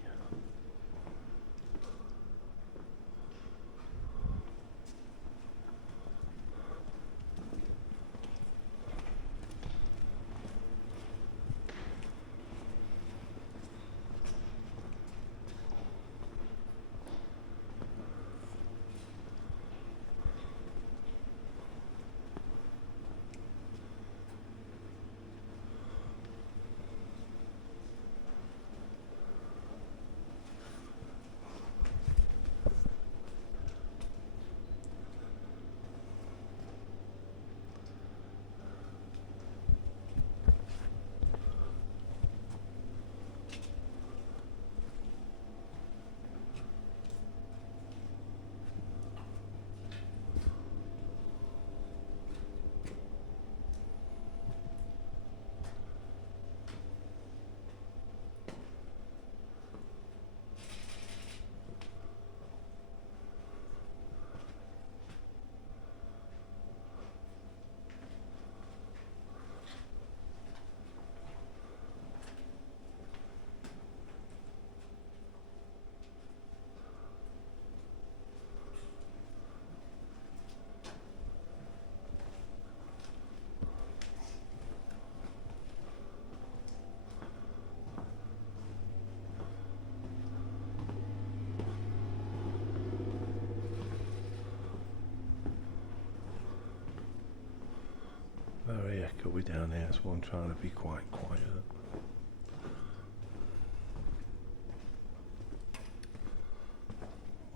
Very echoey down here, so I'm trying to be quite quiet.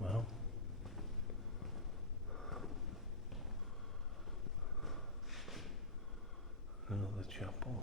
Well, another chapel.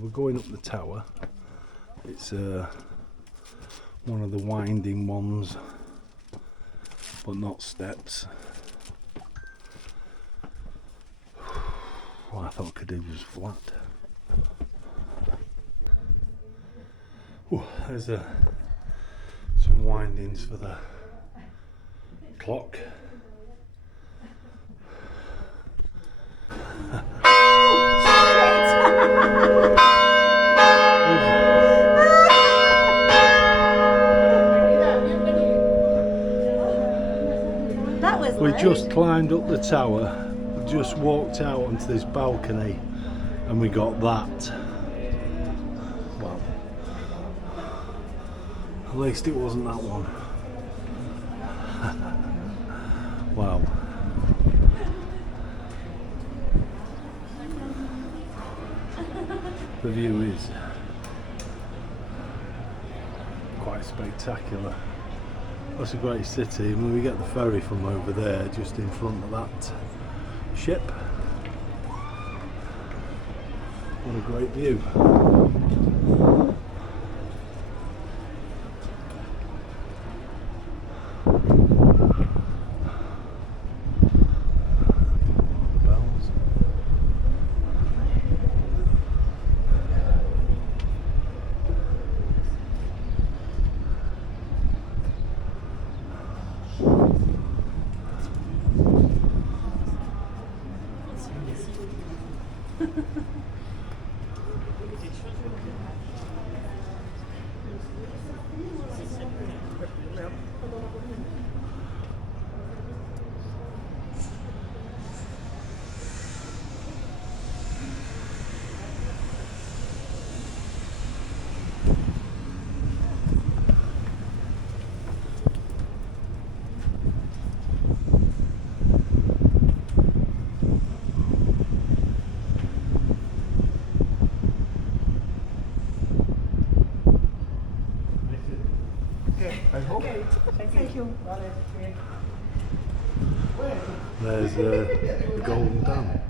We're going up the tower. It's one of the winding ones, but not steps. Well, I thought Cadiz was flat. Ooh, there's some windings for the clock. We just climbed up the tower, we just walked out onto this balcony and we got that. Well, at least it wasn't that one. Wow. The view is quite spectacular. That's a great city, and we get the ferry from over there, just in front of that ship. What a great view. Bells. Thank you. There's the Golden Dam.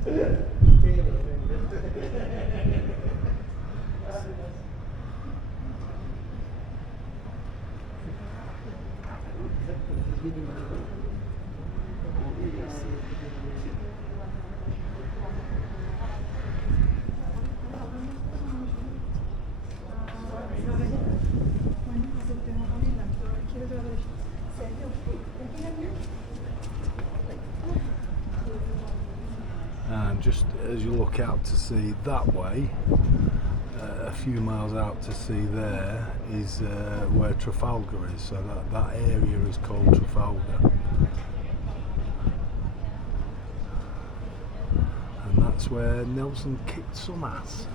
And just as you look out to sea that way, a few miles out to sea there is where Trafalgar is, so that area is called Trafalgar. And that's where Nelson kicked some ass.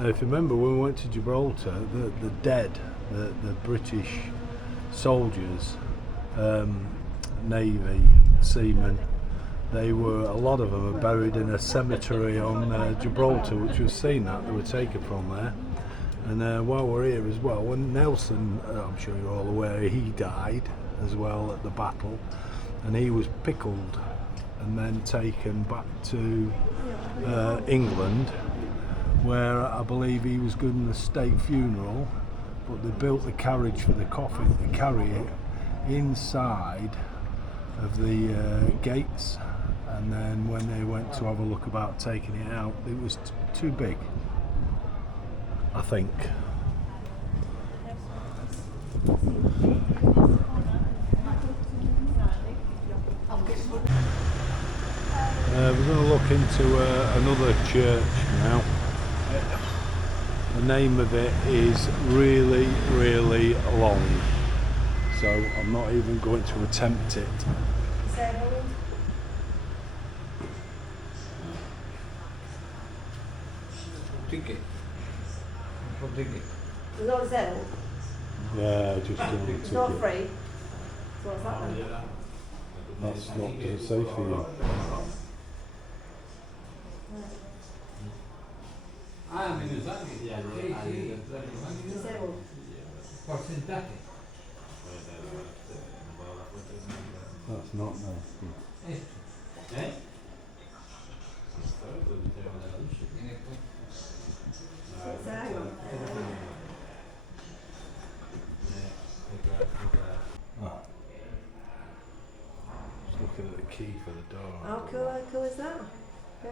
If you remember, when we went to Gibraltar, the dead, the British soldiers, Navy, seamen, a lot of them are buried in a cemetery on Gibraltar, which we've seen that they were taken from there. And while we're here as well, when Nelson, I'm sure you're all aware, he died as well at the battle, and he was pickled and then taken back to England, where I believe he was given a state funeral, but they built the carriage for the coffin to carry it inside of the gates, and then when they went to have a look about taking it out, it was too big, I think. We're going to look into another church now. The name of it is really, really long, so I'm not even going to attempt it. Ticket. For ticket. There's no Zell. Yeah, just doing the It's not ticket. free. So what's that then? That's not to say for you. Zell. Porcentaje. That's not nasty. Just looking at the key for the door. How cool is that? Yeah.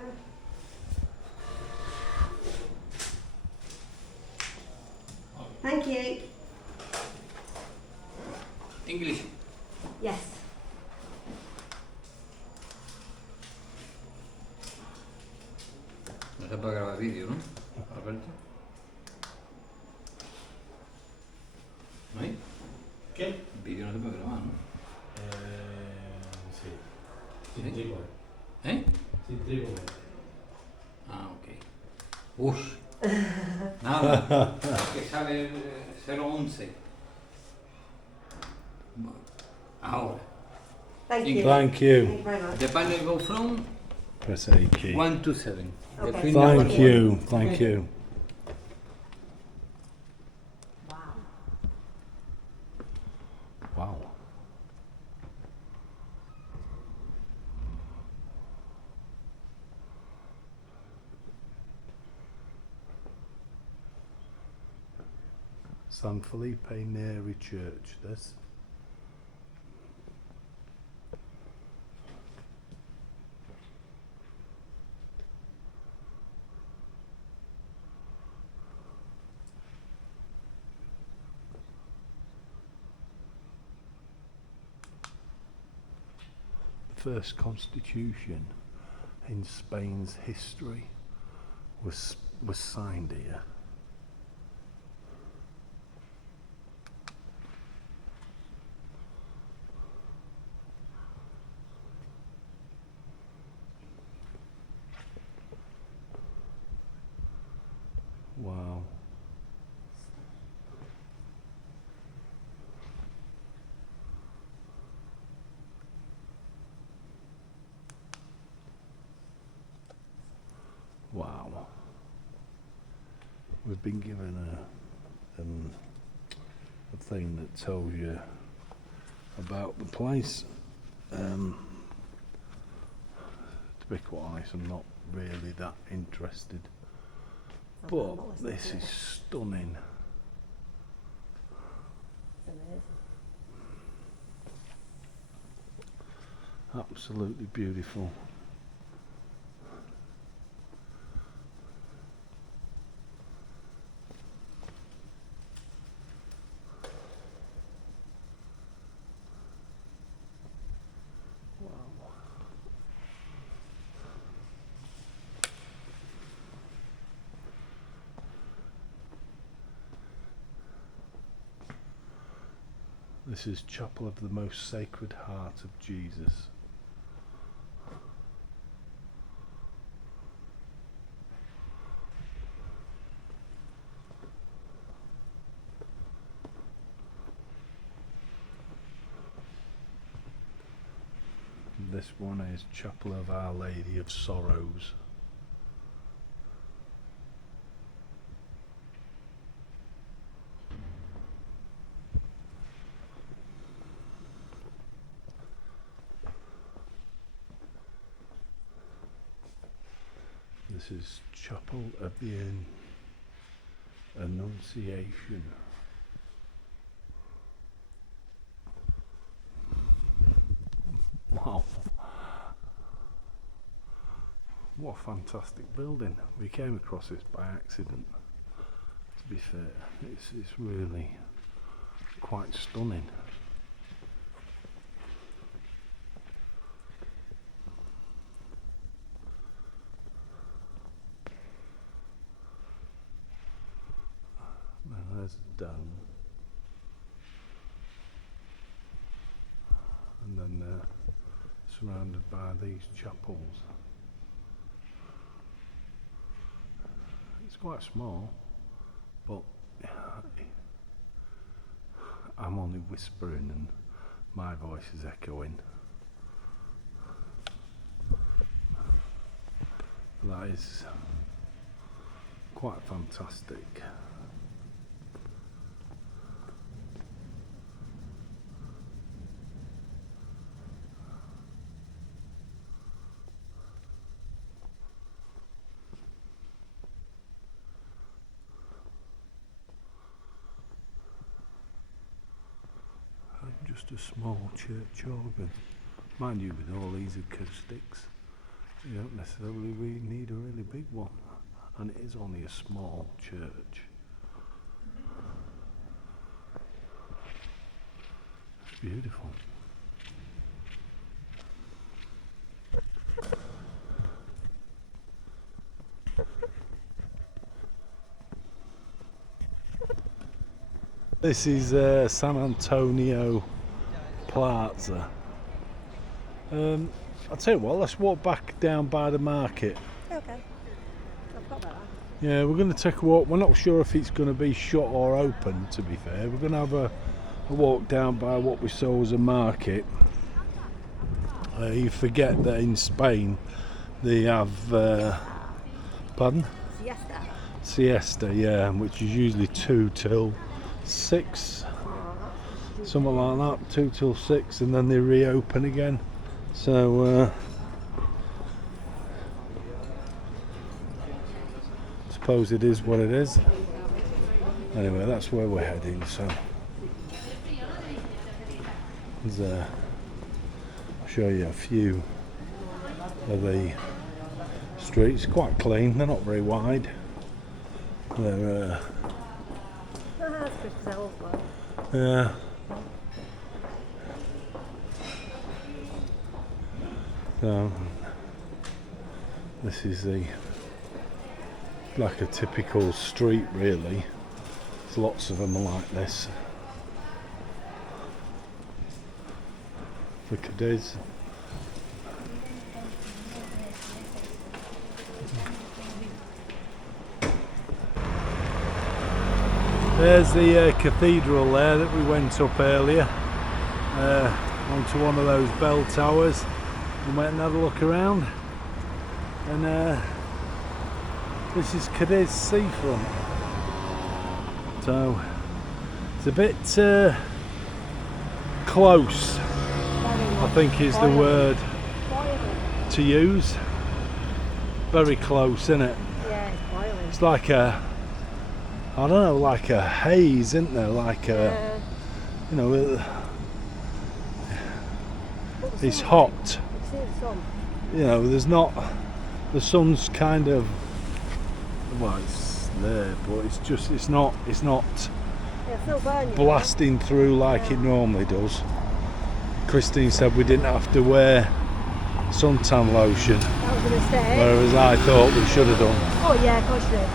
Thank you. English. Yes. No se puede grabar vídeo, ¿no? Alberto. ¿No hay? ¿Qué? Vídeo no se puede grabar, ¿no? Sí. ¿Sí? Sin trípode. ¿Eh? Sin trípode. Ah, ok. Ush. Nada. Que sale 011. Ahora. Thank you. Thank you. Thank you very much. The pilot go from press A key. 127. The Okay. pin number Thank one. you, thank you. Wow. Wow. San Felipe Neri Church, this. The first constitution in Spain's history was signed here. Wow. Wow. We've been given a thing that tells you about the place. To be quite honest, I'm not really that interested. But this is stunning. It's amazing. Absolutely beautiful. This is Chapel of the Most Sacred Heart of Jesus. This one is Chapel of Our Lady of Sorrows. This is Chapel of the Annunciation. Wow. What a fantastic building. We came across this by accident, to be fair. It's really quite stunning. There's a dome, and then surrounded by these chapels. It's quite small, but I'm only whispering and my voice is echoing. That is quite fantastic. Just a small church organ. Mind you, with all these acoustics, you don't necessarily really need a really big one. And it is only a small church. It's beautiful. This is San Antonio Plaza. I'll tell you what, let's walk back down by the market. Okay. I forgot about that. Yeah, we're going to take a walk. We're not sure if it's going to be shut or open, to be fair. We're going to have a walk down by what we saw as a market. You forget that in Spain They have, pardon? Siesta. Siesta, yeah, which is usually 2 till 6, something like that, 2 till 6, and then they reopen again. So, suppose it is what it is. Anyway, that's where we're heading. So, I'll show you a few of the streets. Quite clean. They're not very wide. They're yeah. So this is like a typical street, really. There's lots of them like this. For Cadiz. There's the cathedral there that we went up earlier, onto one of those bell towers. We went and had a look around, and this is Cadiz seafront. So it's a bit close, I think is the word to use. Very close, isn't it? Yeah, it's boiling. It's like a, I don't know, like a haze, isn't there? Like a, you know, it's hot. You see the sun. You know, there's not, the sun's kind of, well, it's there, but it's just, it's not Yeah, still burn you. blasting through like it normally does. Christine said we didn't have to wear suntan lotion, That was a mistake. whereas I thought we should have done. Oh yeah, of course you did.